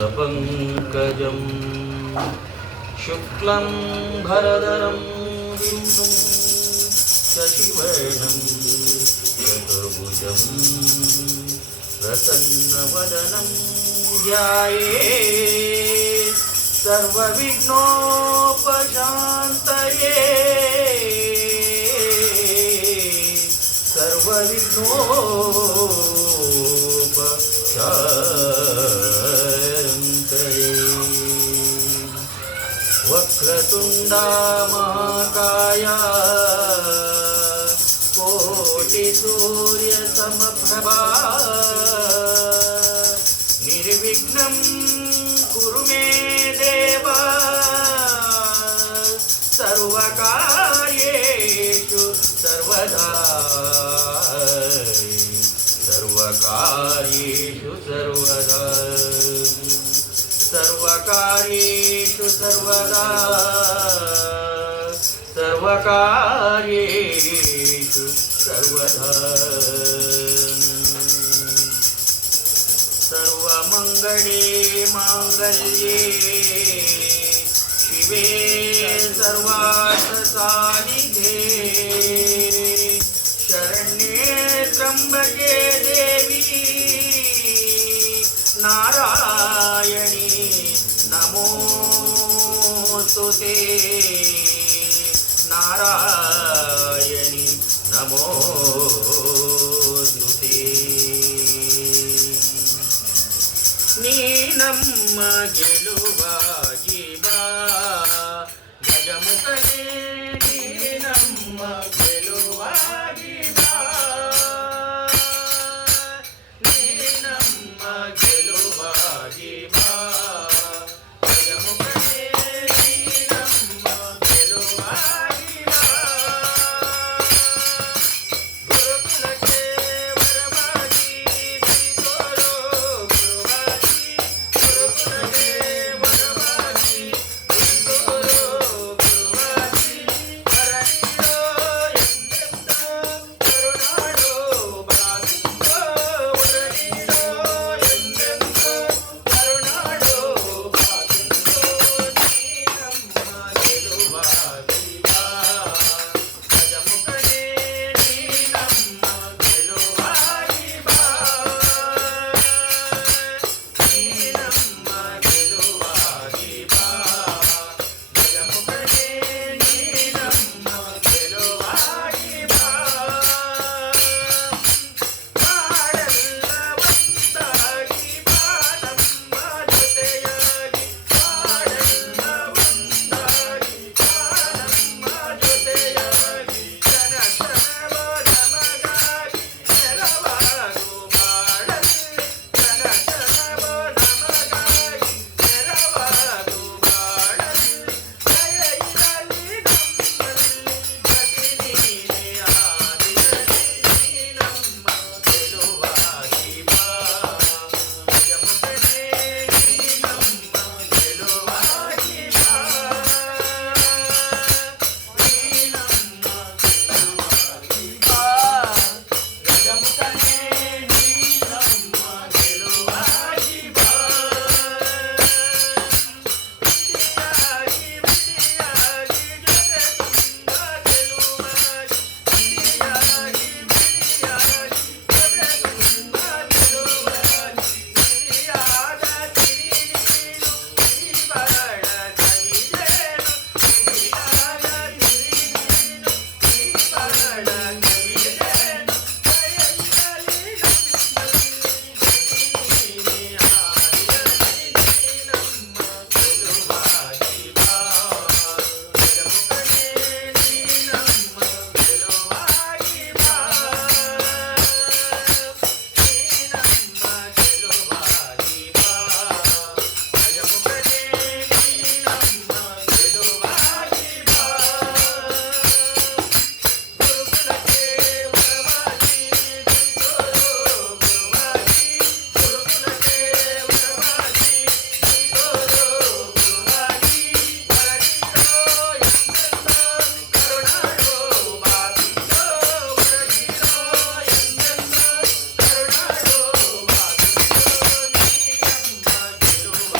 पंकजं शुक्लं भरदरं विष्णुं शशिवर्णं चतुर्भुजं प्रसन्नवदनं ध्यायेत् सर्वविघ्नोपशान्तये वक्रतुंडा महाकाया कोटिसूर्यसमप्रभा निर्विघ्नं कुरु मे देव सर्वकार्येषु सर्वदा सर्वकार्येषु सर्वदा सर्वकार्येषु सर्वदा सर्वकार्येषु सर्वदा सर्वमङ्गले माङ्गल्ये शिवे सर्वार्थसाधिके शरण्ये त्र्यम्बके देवी नारायणी नमोस्तुते नारायणी नमोस्तुते ನೀನಮ್ಮ ಗೆಲುವಾಗಿ ಬಾ ಗಜಮುಖನೇ ನೀನಮ್ಮ ಗೆಲುವಾಗಿ ಬಾ ನೀನಮ್ಮ ಗೆಲುವಾಗಿ ಬಾ ಗಜಮುಖನೇ ನೀನಮ್ಮ ಗೆಲುವಾಗಿ ಬಾ ಗುರುಕುಲಕ್ಕೆ ವರವಾಗಿ ಬಿಡಿಸೋರು ಗುರುವಾಗಿ ಗುರುಕುಲಕ್ಕೆ ವರವಾಗಿ ಬಿಡಿಸೋರು ಗುರುವಾಗಿ ವರ ನೀಡೋ ಎಂದೆಂದೋ ಕರುಣಾಡೋ ಬಾಗಿಂದೋ ವರ ನೀಡೋ ಎಂದೆಂದೋ ಕರುಣಾಡೋ ಬಾಗಿಂದೋ ನೀನಮ್ಮ ಗೆಲುವಾಗಿ ಬಾ ಗಜಮುಖನೇ ನೀನಮ್ಮ ಗೆಲುವಾಗಿ ಬಾ ನೀನಮ್ಮ ಗೆಲುವಾಗಿ ಬಾ ಗಜಮುಖನೇ ನೀನಮ್ಮ ಗೆಲುವಾಗಿ ಬಾ ಬಾಳೆಲ್ಲ ಒಂದಾಗಿ ಬಾಳಮ್ಮ ಜೊತೆಯಾಗಿ ಬಾಳೆಲ್ಲ ಒಂದಾಗಿ ಬಾಳಮ್ಮ ಜೊತೆಯಾಗಿ ಜನ ಕ್ಷಣವ ನಮಗಾಗಿ ನೆರವಾಗು ಬಾಳಲ್ಲಿ ಜನ ಕ್ಷಣವ ನಮಗಾಗಿ ನೆರವಾಗು ಬಾಳಲ್ಲಿ ಜಯ ಇರಲಿ ನಮ್ಮಲ್ಲಿ ಗತಿ ನೀನೇ ಆದಿರಲಿ ನೀನಮ್ಮ ಗೆಲುವಾಗಿ ಬಾ ಗಜಮುಖನೇ ನೀನಮ್ಮ ಗೆಲುವಾಗಿ ಬಾ ನೀನಮ್ಮ ಗೆಲುವಾಗಿ ಬಾ ಗಜಮುಖನೇ ನೀನಮ್ಮ ಗೆಲುವಾಗಿ ಬಾ ಬಿಡಿಯಾಗಿ ಬಿಡಿಯಾಗಿ ಜೊತೆ ತುಂಬ ಗೆಲುವಾಗಿ ಬಿಡಿಯಾಗಿ ಬಿಡಿಯಾಗಿ ಜೊತೆ ತುಂಬ ಗೆಲುವಾಗಿ ಬಿಡಿಯಾದ ತಿರಿ ನೀನು ಬರಳ ಕೈದೇನು ಬಿಡಿಯಾದ ತಿರಿ ನೀನು ಬರಳ ಕೈದೇನು ಜಯ ಇರಲಿ ನಮ್ಮಲ್ಲಿ ಗತಿ ನೀನೇ ಆದಿರಲಿ ನೀನಮ್ಮ ಗೆಲುವಾಗಿ ಬಾ ಗಜಮುಖನೇ ನೀನಮ್ಮ ಗೆಲುವಾಗಿ ಬಾ ನೀನಮ್ಮ ಗೆಲುವಾಗಿ ಬಾ ಗಜಮುಖನೇ ನೀನಮ್ಮ ಗೆಲುವಾಗಿ ಬಾ ಗುರುಕುಲಕ್ಕೆ ವರವಾಗಿ ಬಿಡಿಸೋರು ಗುರುವಾಗಿ ಗುರುಕುಲಕ್ಕೆ ವರವಾಗಿ ಬಿಡಿಸೋರು ಗುರುವಾಗಿ ವರ ನೀಡೋ ಎಂದೆಂದೋ ಕರುಣಾಡೋ ಬಾಗಿಂದೋ ವರ ನೀಡೋ ಎಂದೆಂದೋ ಕರುಣಾಡೋ ಬಾಗಿಂದೋ ನೀನಮ್ಮ ಗೆಲುವಾಗಿ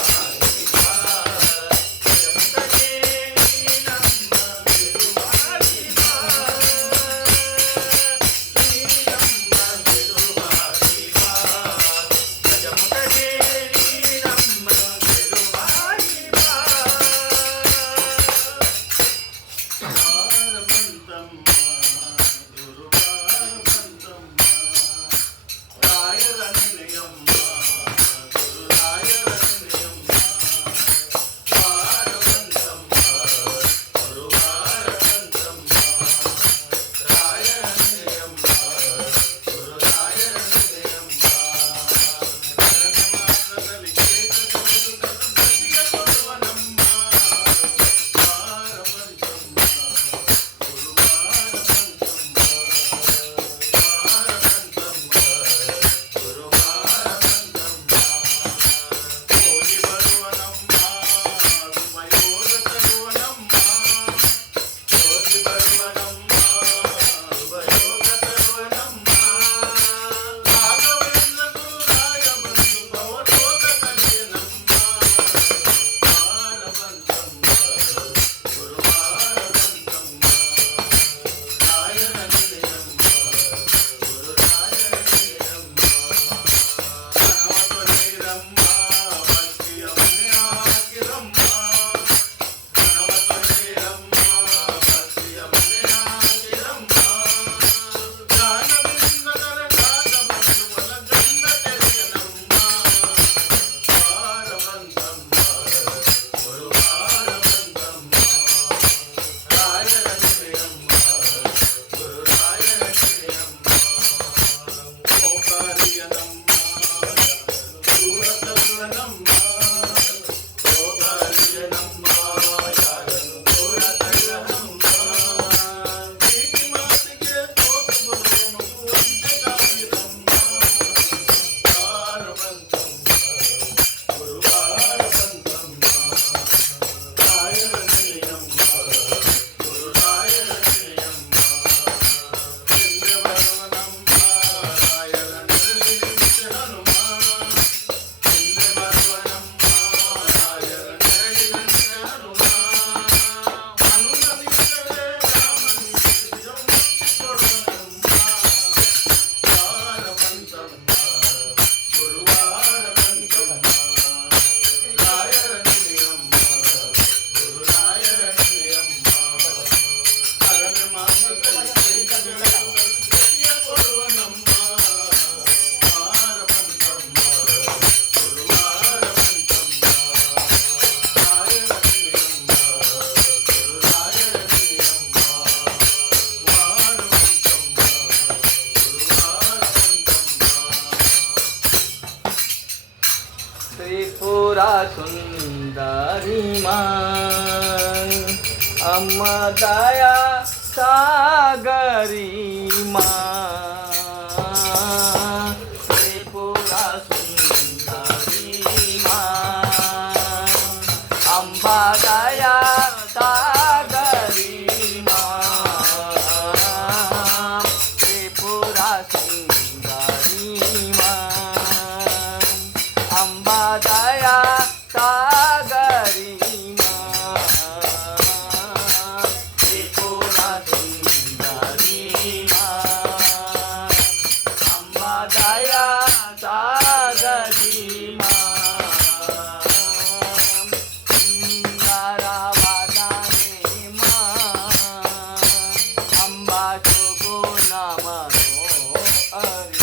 त्रिपुरा सुंदरी माँ अम्मा दया सागरी माँ त्रिपुरा सुंदरी माँ अम्बा दया सागरी माँ त्रिपुरा सुंदरी माँ अम्बा दया सागरी माँ त्रिपुरा सुंदरी माँ अम्बा दया सागरी माँ सुंदरवदने माँ अम्बा सुगुण मनोहरी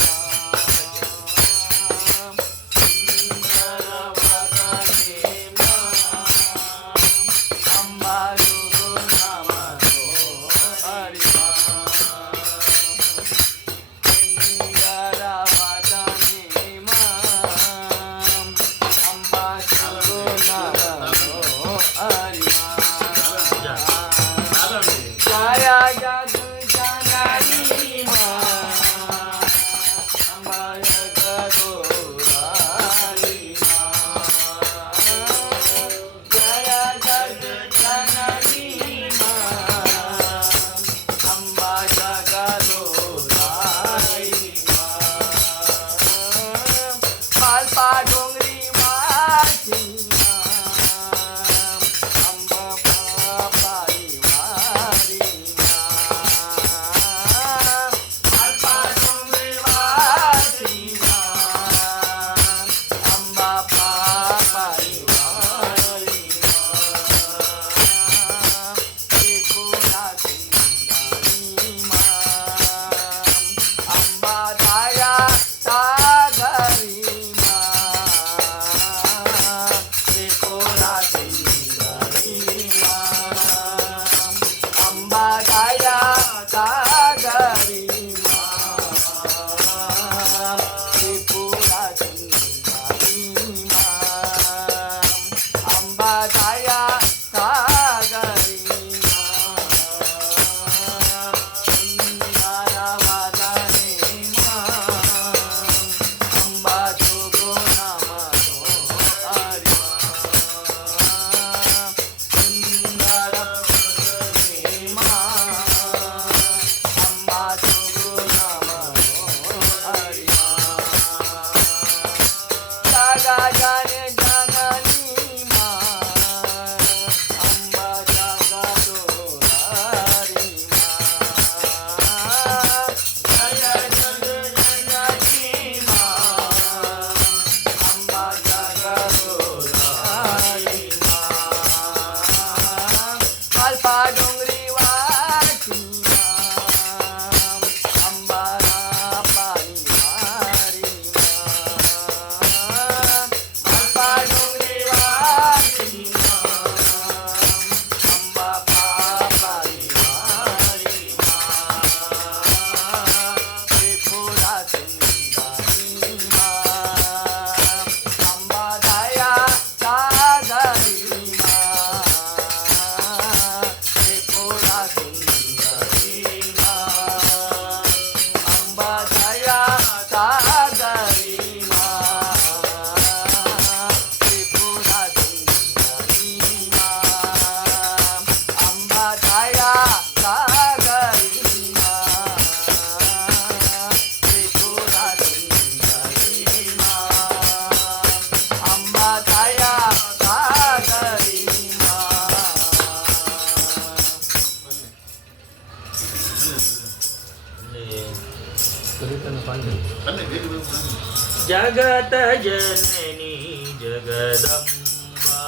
जगत जननी जगदम्बा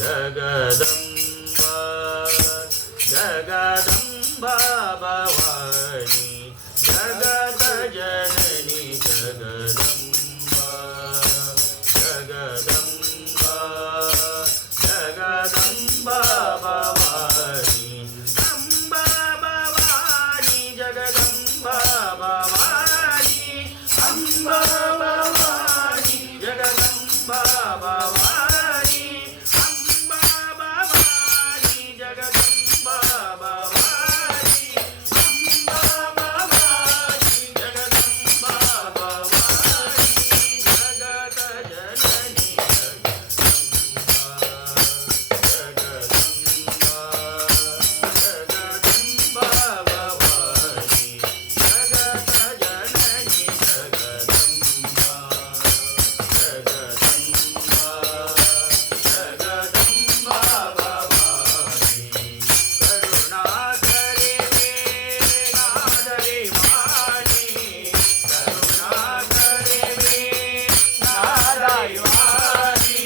जगदम्बा जगदम्बा भवानी जगत जननी जगदम्बा जगदम्बा जगदम्बा भवानी अम्बा भवानी जगदम्बा भवानी अम्बा भवानी जगदम्बा ಭವಾನಿ ಅಂಬಾ ಭವಾನಿ ಜಗದಂಬಾ ಭವಾನಿ ಅಂಬಾ ಭವಾನಿ ಜಗದಂಬಾ ಭವಾನಿ ಜಗತ ಜನನಿ ಜಗದಂಬಾ ಭವಾನಿ ಜಗತ ಜನನಿ ಜಗದಂಬಾ ಜಗದಂಬಾ ಭವಾನಿ ಕರುಣಾಕರೆ ನಾದರೆ ವಾಣಿ ಕರುಣಾಕರೆ ನಾರಾಯ ವಾಣಿ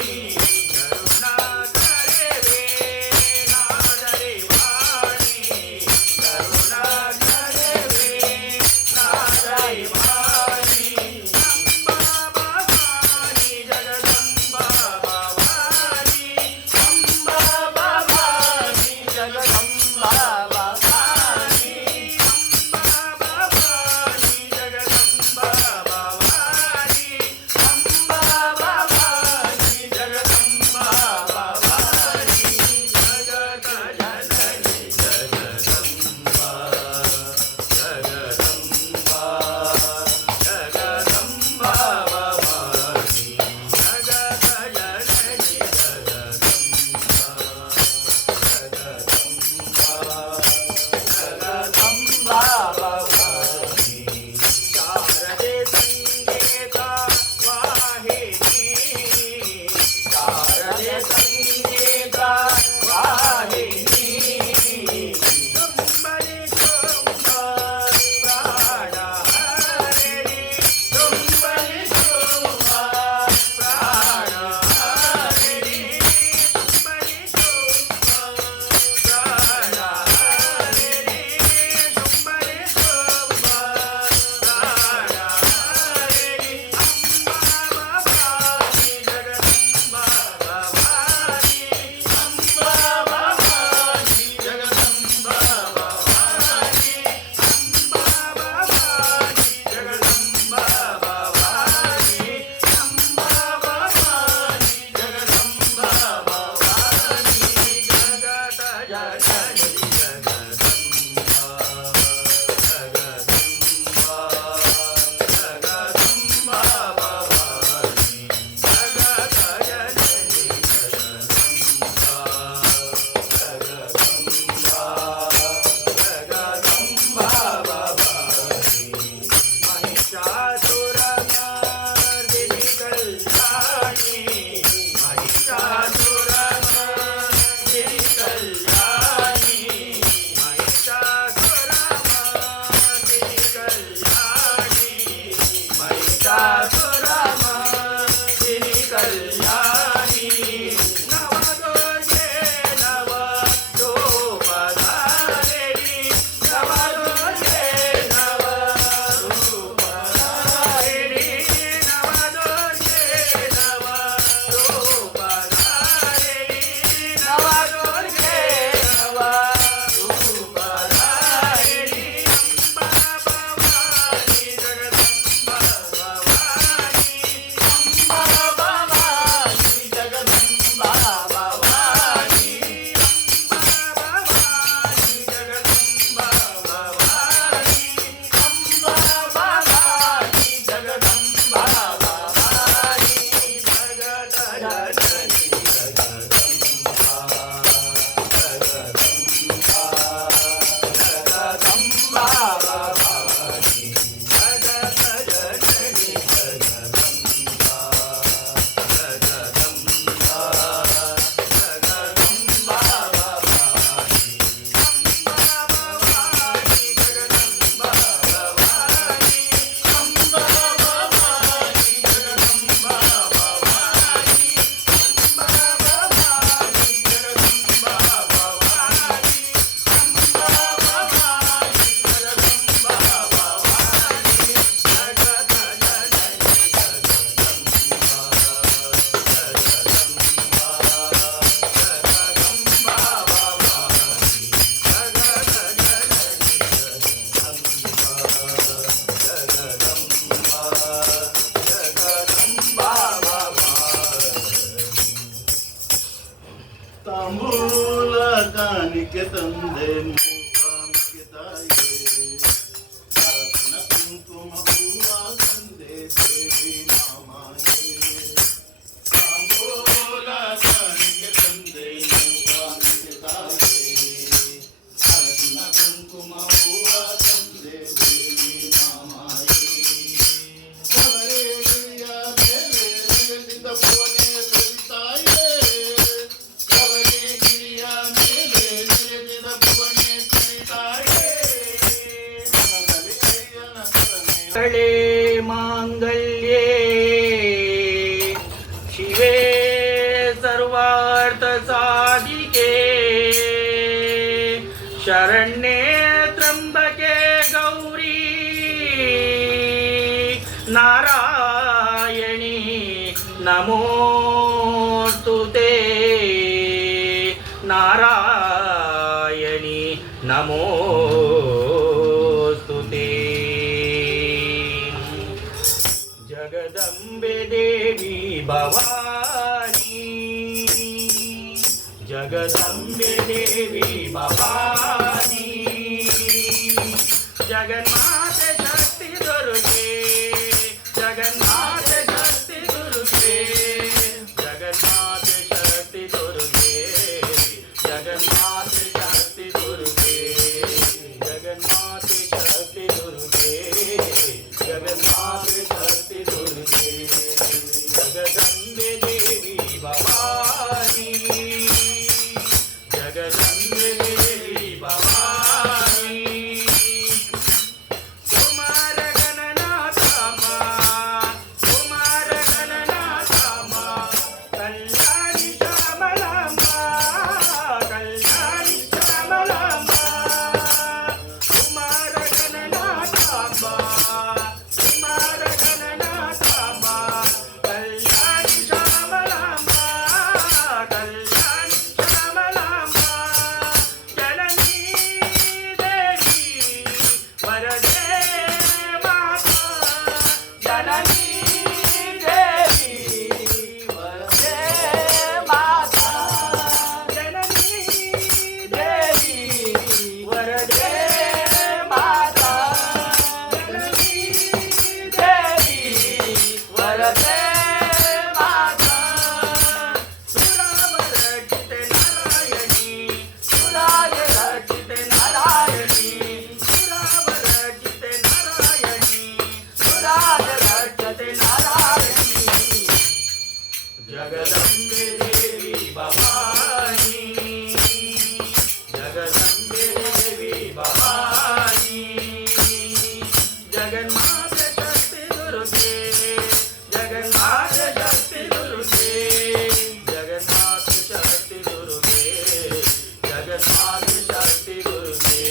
ಕರುಣಾಕರೆ ನಾದರೆ ವಾಣಿ ಕರುಣಾಕರೆ ನಾರಾಯ ವಾಣಿ ಅಂಬಾ ಭವಾನಿ ಜಗದಂಬಾ ಭವಾನಿ ಅಂಬಾ ಭವಾನಿ ಜಗದಂಬಾ ಭವಾನಿ ಅಂಬಾ ಭವಾನಿ ಜಗದಂಬಾ ಭವಾನಿ ಅಂಬಾ ಭವಾನಿ ಜಗದಂಬಾ ಭವಾನಿ ಜಗತ ಜನನಿ ಜಗದಂಬಾ ಜಗದಂಬಾ ಜಗದಂಬಾ ಭವಾನಿ ಜಗತ ಜನನಿ ಜಗದಂಬಾ ಜಗದಂಬಾ ಭವಾನಿ ಶಾರದೆ ಸಂಗೀತ ವಾಹಿನಿ ಶಾರದೆ ಸಂಗೀತ ವಾಹಿನಿ ತುಂಬಲಿ ತುಂಬ ಪ್ರಾಣ ಹರಿಣಿ ತುಂಬಲಿ ತುಂಬ ಪ್ರಾಣ ಹರಿಣಿ ತುಂಬಲಿ ತುಂಬ ಪ್ರಾಣ ಹರಿಣಿ ತುಂಬಲಿ ತುಂಬ ಪ್ರಾಣ ಹರಿಣಿ ಅಂಬಾ ಭವಾನಿ ಜಗದಂಬಾ ಭವಾನಿ ಅಂಬಾ ಭವಾನಿ ಜಗದಂಬಾ ಭವಾನಿ ಅಂಬಾ ಭವಾನಿ ಜಗದಂಬಾ ಭವಾನಿ ಅಂಬಾ ಭವಾನಿ ಜಗದಂಬಾ ಭವಾನಿ ಜಗತ ಜನನಿ ಜಗದಂಬಾ ಜಗದಂಬಾ ಜಗದಂಬಾ ಭವಾನಿ ಜಗತ ಜನನಿ ಜಗದಂಬಾ ಜಗದಂಬಾ ಜಗದಂಬಾ ಭವಾನಿ ಮಹಿಷಾಸುರಮರ್ದಿನಿ ಕಲ್ಯಾಣಿ ಮಹಿಷಾಸುರಮರ್ದಿನಿ ಕಲ್ಯಾಣಿ ಮಹಿಷಾಸುರಮರ್ದಿನಿ ಕಲ್ಯಾಣಿ ಮಹಿಷಾಸುರಮರ್ದಿನಿ ಕಲ್ಯಾಣಿ ನವದುರ್ಗೆ ನವ ರೂಪಧಾರಿಣಿ ನವದುರ್ಗೆ ನವ ರೂಪಧಾರಿಣಿ ನವದುರ್ಗೆ ನವ ರೂಪಧಾರಿಣಿ ನವದುರ್ಗೆ ನವ ರೂಪಧಾರಿಣಿ ಅಂಬಾ ಭವಾನಿ ಜಗದಂಬಾ ಭವಾನಿ ಅಂಬಾ ಭವಾನಿ ಜಗದಂಬಾ ಭವಾನಿ ಅಂಬಾ ಭವಾನಿ ಜಗದಂಬಾ ಭವಾನಿ ಅಂಬಾ ಭವಾನಿ ಜಗದಂಬಾ ಭವಾನಿ ಜಗತ ಜನನಿ ಜಗದಂಬಾ ಜಗದಂಬಾ ಜಗದಂಬಾ ಭವಾನಿ ಜಗತ ಜನನಿ ಜಗದಂಬಾ ಜಗದಂಬಾ ಜಗದಂಬಾ ಭವಾನಿ ಅಂಬಾ ಭವಾನಿ ಜಗದಂಬಾ ಭವಾನಿ ಅಂಬಾ ಭವಾನಿ ಜಗದಂಬಾ ಭವಾನಿ ತಾಂಬೂಲ ಕಾಣಿಕೆ ತಂದೆ ಮೂಕಾಂಬಿಕೆ ತಾಯಿಗೆ ಅರಸಿನ ಕುಂಕುಮ ಹೂವ ತಂದೆ ದೇವಿ ಮಾಮಾಗೆ ತಾಂಬೂಲ ಕಾಣಿಕೆ ತಂದೆ ಮೂಕಾಂಬಿಕೆ ತಾಯಿಗೆ ಅರಸಿನ ಕುಂಕುಮ ಹೂವ ತಂದೆ ದೇವಿ ಮಾಮಾಗೆ ಕವರೇರಿಯ ಮೇಲೆ ನೆಲೆಸಿದ ಭುವನೇ ಕಲಿತಾಯೇ ಕವರೇರಿಯ ಮೇಲೆ ನೆಲೆಸಿದ ಭುವನೇ ಕಲಿತಾಯೇ ಮನದಲ್ಲಿ ಅಯ್ಯನ ಕರುಣೆ ಹಳೆ ಮಾಂಗಲ್ಯೇ ಶಿವೆ ಸರ್ವಾರ್ಥ ಸಾಧಿಕೆ ಶರಣ್ಯೇ ತ್ರ್ಯಂಬಕೆ ಗೌರಿ ನಾರಾಯಣಿ ನಮೋಸ್ತುತೆ ನಾರಾಯಣಿ ನಮೋಸ್ತುತೆ ಜಗದಂಬೆ ದೇವಿ ಭವಾನಿ ಜಗದಂಬೆ ದೇವಿ ಭವಾನಿ ಜಗನ್ಮಾತೆ ಶಕ್ತಿ ದುರ್ಗೆ ಜಗನ್ಮಾತೆ ಶಕ್ತಿ ದುರ್ಗೆ ಜಗನ್ಮಾತೆ ಶಕ್ತಿ ದುರ್ಗೆ ಜಗನ್ಮಾತೆ ಶಕ್ತಿ ದುರ್ಗೆ ಜಗನ್ಮಾತೆ ಶಕ್ತಿ ದುರ್ಗೆ ಜಗನ್ಮಾತೆ ಶಕ್ತಿ ದುರ್ಗೆ ಜಗದಂಬೆ ದೇವಿ ಭವಾನಿ ಜಗದಂಬೆ ದೇವಿ ಭವಾನಿ ಕುಮಾರ ಗಣನಾಥಮ್ಮ ಕುಮಾರ ಗಣನಾಥಮ್ಮ ಕಲ್ಯಾಣಿ ಶ್ಯಾಮಲಮ್ಮ ಕಲ್ಯಾಣಿ ಶ್ಯಾಮಲಮ್ಮ ಕುಮಾರ ಗಣನಾಥಮ್ಮ ಕುಮಾರ ಗಣನಾಥಮ್ಮ ಕಲ್ಯಾಣಿ ಶ್ಯಾಮಲಮ್ಮ ಕಲ್ಯಾಣಿ ಶ್ಯಾಮಲಮ್ಮ ಜನನೀ ದೇವಿ ವರದೇ ಮಾತಾ ಜನನೀ ದೇವಿ ವರದೇ ಮಾತಾ ಜನನೀ ದೇವಿ ವರದೇ ಮಾತಾ ಜನನೀ ದೇವಿ ವರದೇ ಮಾತಾ ಸುರಾವರಚಿತೆ ನಾರಾಯಣಿ ಸುರಾಯರಚಿತೆ ನಾರಾಯಣಿ ಸುರಾವರಚಿತೆ ನಾರಾಯಣಿ ಸುರಾಯರಚಿತೆ ನಾರಾಯಣಿ ಜಗದಂಬೆ ದೇವಿ ಭವಾನಿ ಜಗದಂಬೆ ದೇವಿ ಭವಾನಿ ಜಗನ್ಮಾತೆ ಶಕ್ತಿ ದುರ್ಗೆ ಜಗನ್ಮಾತೆ ಶಕ್ತಿ ದುರ್ಗೆ ಜಗನ್ಮಾತೆ ಶಕ್ತಿ ದುರ್ಗೆ ಜಗನ್ಮಾತೆ ಶಕ್ತಿ ದುರ್ಗೆ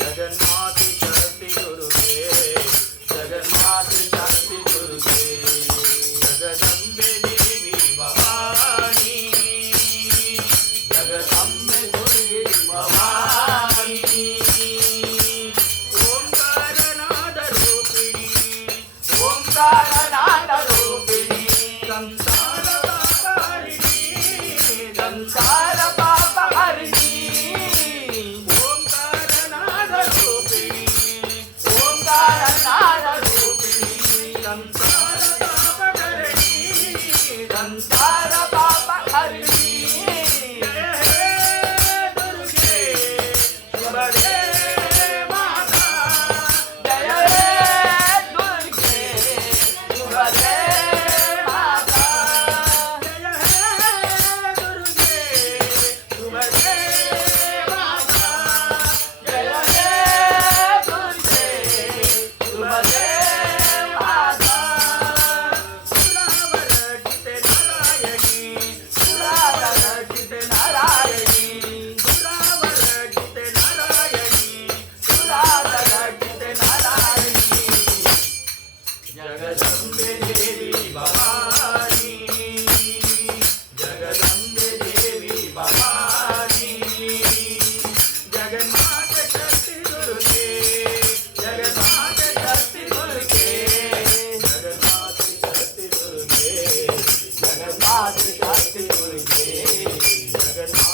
ಜಗನ್ಮಾತೆ ಶಕ್ತಿ ದುರ್ಗೆ ಜಗನ್ಮಾತೆ ಶಕ್ತಿ ದುರ್ಗೆ ಜಗದಂಬೆ ದೇವಿ ಭವಾನಿ ಜಗದಂಬೆ ದೇವಿ ಭವಾನಿ ಓಂಕಾರನಾದ ರೂಪಿಣಿ ಓಂಕಾರನಾದ ರೂಪಿಣಿ ಸಂಸಾರ ಪಾಪಹರಿಣಿ ಸಂಸಾರ ಪಾಪಹರಿಣಿ ಓಂಕಾರನಾದ ರೂಪಿಣಿ ಓಂಕಾರನಾದ ರೂಪಿಣಿ ಸಂಸಾರ ಪಾಪಹರಿಣಿ ಸಂಸಾರ ಪಾಪಹರಿಣಿ ಜಯ ಹೇ ದುರ್ಗೆ ಶುಭದೇ ಮಾತಾ ಜಯ ಹೇ ದುರ್ಗೆ ಶುಭದೇ ಮಾತಾ ಜಯ ಹೇ ದುರ್ಗೆ ಶುಭದೇ ಮಾತಾ ಜಯ ಹೇ ದುರ್ಗೆ ಶುಭದೇ ಮಾತಾ ಸುರಾವರಚಿತೆ ನಾರಾಯಣಿ ಸುರಾವರಚಿತೆ ನಾರಾಯಣಿ ಸುರಾವರಚಿತೆ ನಾರಾಯಣಿ ಸುರಾವರಚಿತೆ ನಾರಾಯಣಿ ಜಗದಂಬೆ ದೇವಿ ಭವಾನಿ ಜಗದಂಬೆ ದೇವಿ ಭವಾನಿ ಜಗನ್ಮಾತೆ ಶಕ್ತಿ ದುರ್ಗೆ ಜಗನ್ಮಾತೆ ಶಕ್ತಿ ದುರ್ಗೆ ಜಗನ್ಮಾತೆ ಶಕ್ತಿ ದುರ್ಗೆ ಜಗನ್ಮಾತೆ ಶಕ್ತಿ ದುರ್ಗೆ ಜಗನ್ಮಾತೆ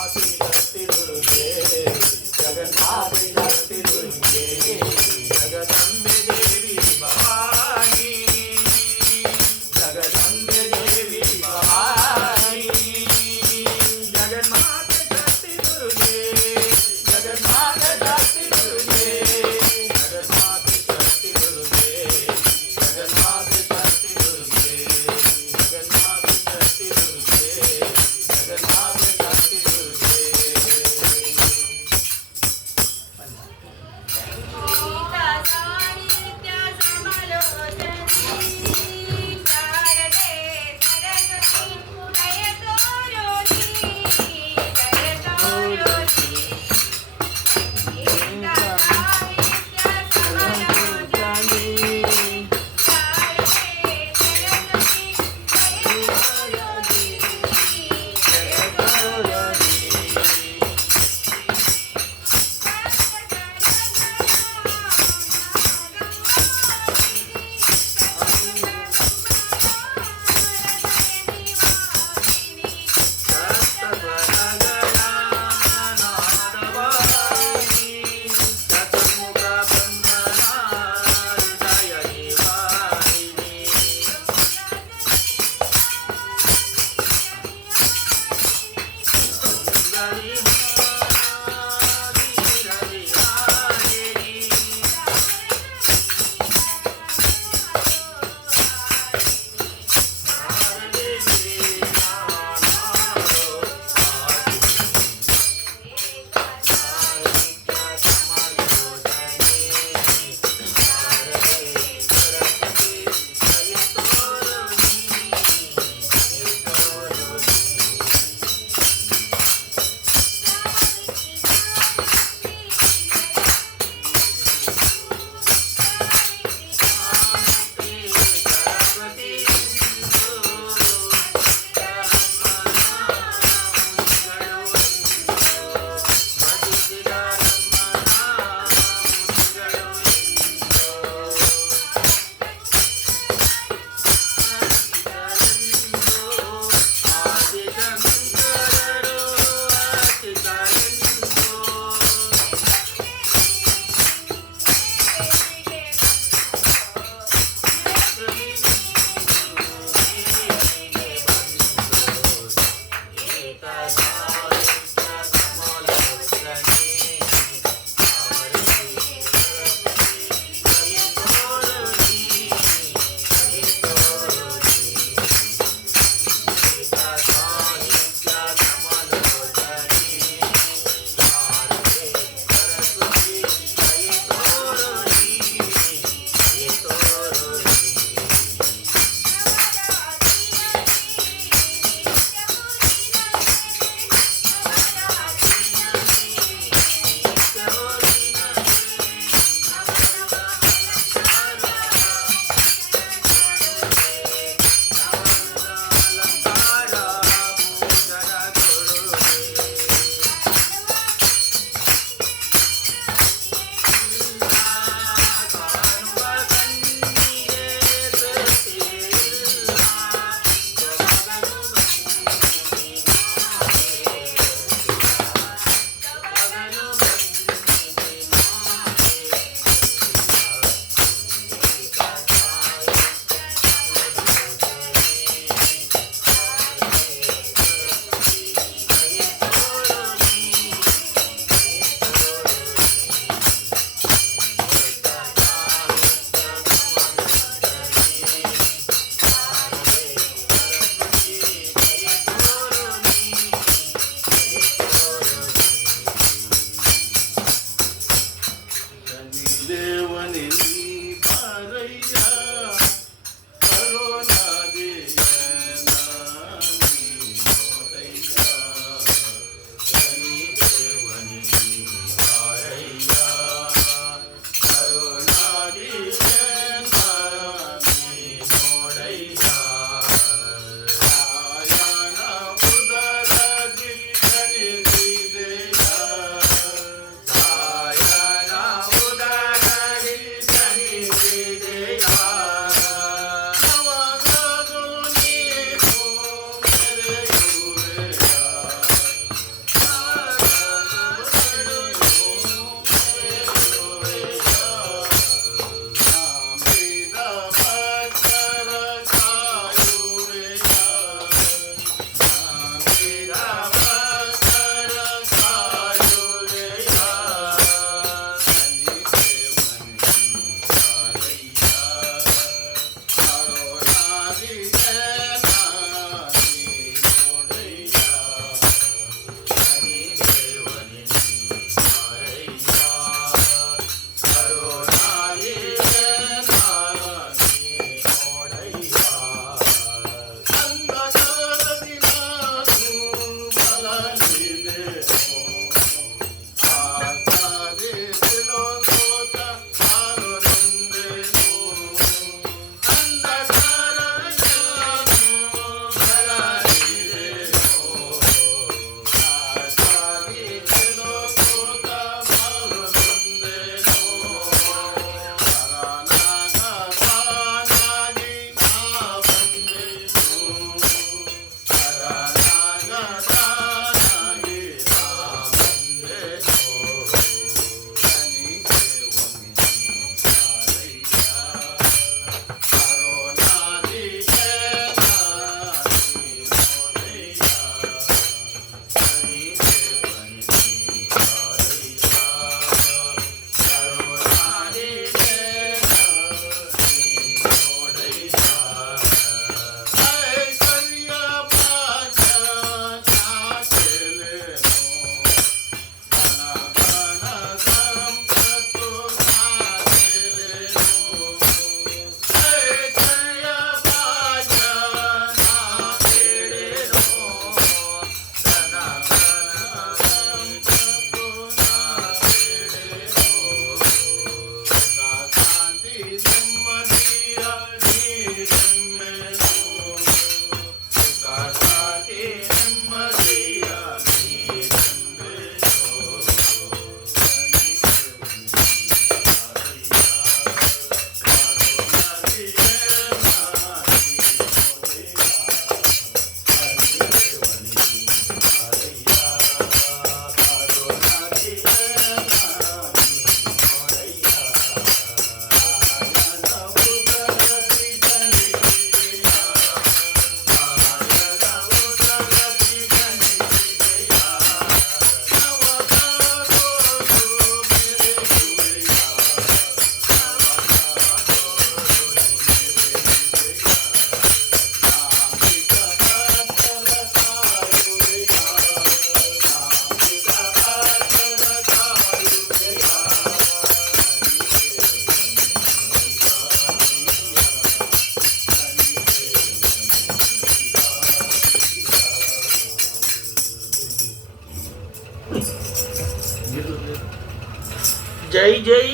ಜೈ ಜೈ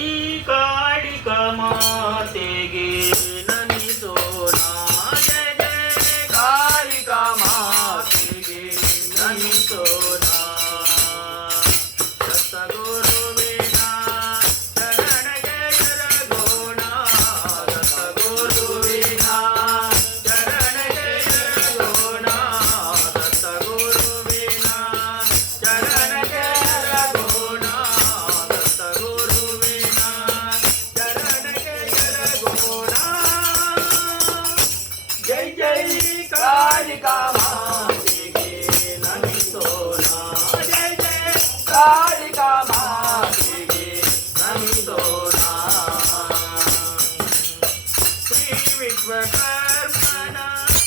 ಕಾಳಿಕಾ ಮಾತೆಗೆ ನಮಿಸೋಣ ಜೈ ಜೈ ಕಾಳಿಕಾ ಮಾತೆಗೆ ನಮಿಸೋಣ ದತ್ತಗುರುವಿನ ಶರಣಗೆ ಎರಗೋಣ ದತ್ತಗುರುವಿನ ಶರಣಗೆ ಎರಗೋಣ ದತ್ತಗುರುವಿನ ಶರಣಗೆ ಎರಗೋಣ ದತ್ತಗುರುವಿನ ಶರಣಗೆ ಎರಗೋಣ ಜೈ ಜೈ ಕಾಳಿಕಾ ಮಾತೆಗೆ ನಮಿಸೋಣ ಜೈ ಜೈ ಕಾಳಿಕಾ ಮಾತೆಗೆ ನಮಿಸೋಣ ಶ್ರೀ ವಿಶ್ವಕರ್ಮನ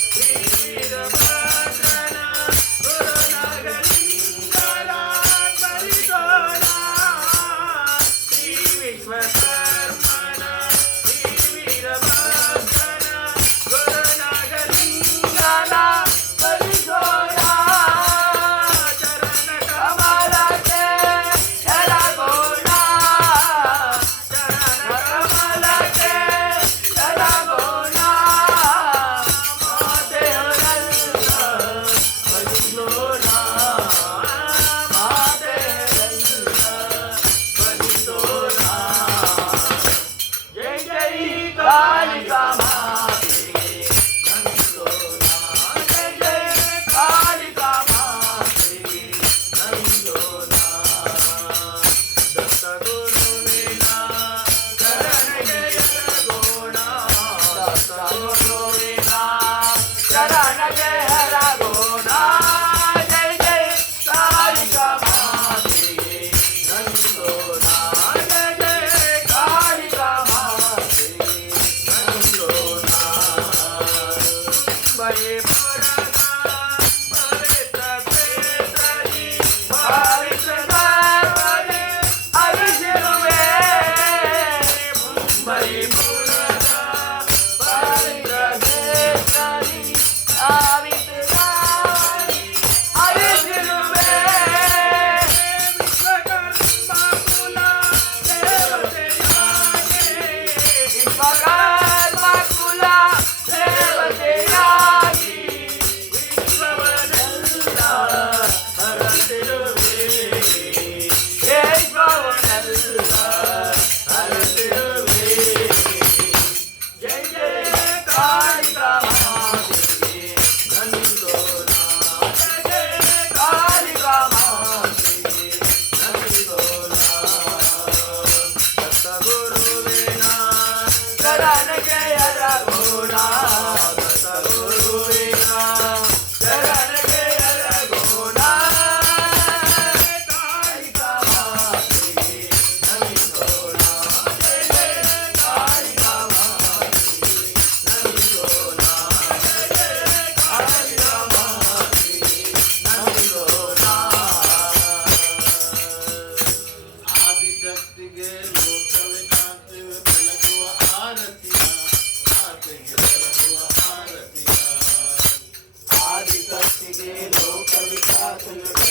ಶ್ರೀ ವೀರಭದ್ರನ ಗುರುನಗಲಿಂಗರ ಸ್ಮರಿಸೋಣ ಶ್ರೀ ವಿಶ್ವಕರ್ಮನ ಶ್ರೀ ವೀರಭದ್ರನ ಗುರುನಗಲಿಂಗನ ಸ್ಮರಿಸೋಣ ಚರಣ ಕಮಲಕ್ಕೆ ಎರಗೋಣ ಚರಣ ಕಮಲಕ್ಕೆ ಎರಗೋಣ ಮಾತೆಯರೆಲ್ಲ ಭಜಿಸೋಣ ಮಾತೆಯರೆಲ್ಲ ಭಜಿಸೋಣ ಜೈ ಜೈ ಕಾಳಿಕಾ ಮಾತೆಗೆ ನಮಿಸೋಣ ಜೈ ಜೈ ಕಾಳಿಕಾ ಮಾತೆಗೆ ನಮಿಸೋಣ ದತ್ತಗುರುವಿನ ಶರಣಗೆ ಎರಗೋಣ ದತ್ತಗುರುವಿನ ಶರಣಗೆ ಎರಗೋಣ ಜೈ ಜೈ ಕಾಳಿಕಾ ಮಾತೆಗೆ ನಮಿಸೋಣ ಜೈ ಜೈ ಕಾಳಿಕಾ ಮಾತೆಗೆ ನಮಿಸೋಣ ಬಯೇ ಪುರದ ಪವಿತ್ರ ಕ್ಷೇತ್ರದಿ ಪವಿತ್ರ ಧರ್ಮದಿ ಅರಿಸಿರುವೆ ಮುಂಬೈ ಪುರದ ಪವಿತ್ರ ಕ್ಷೇತ್ರದಿ ಪವಿತ್ರ ಧರ್ಮದಿ ಅರಿಸಿರುವೆ ವಿಶ್ವಕರ್ಮ ಕುಲ ದೇವತೆಯಾಗಿ ವಿಶ್ವಕರ್ಮ ಕುಲ ದೇವತೆಯಾಗಿ ವಿಶ್ವವನ್ನೆಲ್ಲ ಹರಸಿರುವೆ ವಿಶ್ವವನ್ನೆಲ್ಲ ಹರಸಿರುವೆ ಜೈ ಜೈ ಕಾಳಿಕಾ ಮಾತೆಗೆ ನಮಿಸೋಣ ಜೈ ಜೈ ಕಾಳಿಕಾ ಮಾತೆಗೆ ನಮಿಸೋಣ ದತ್ತಗುರುವಿನ ಶರಣಗೆ ಎರಗೋಣ ದತ್ತಗುರುವಿನ ಶರಣಗೆ ಎರಗೋಣ ಕಾಳಿಕಾ ಮಾತೆಗೆ ನಮಿಸೋಣ ಜೈ ಜೈ ಕಾಳಿಕಾ ಮಾತೆಗೆ ನಮಿಸೋಣ ಜೈ ಜೈ ಕಾಳಿಕಾ ಮಾತೆಗೆ ನಮಿಸೋಣ ಆದಿಶಕ್ತಿಗೆ ಲೋಕವಿನಾಶವು ಬೆಳಗುವ ಆರತಿಯ ಮಾತೆಗೆ ಬೆಳಗುವ ಆರತಿಯ ಆದಿಶಕ್ತಿಗೆ ಲೋಕ ವಿಕಾಸವು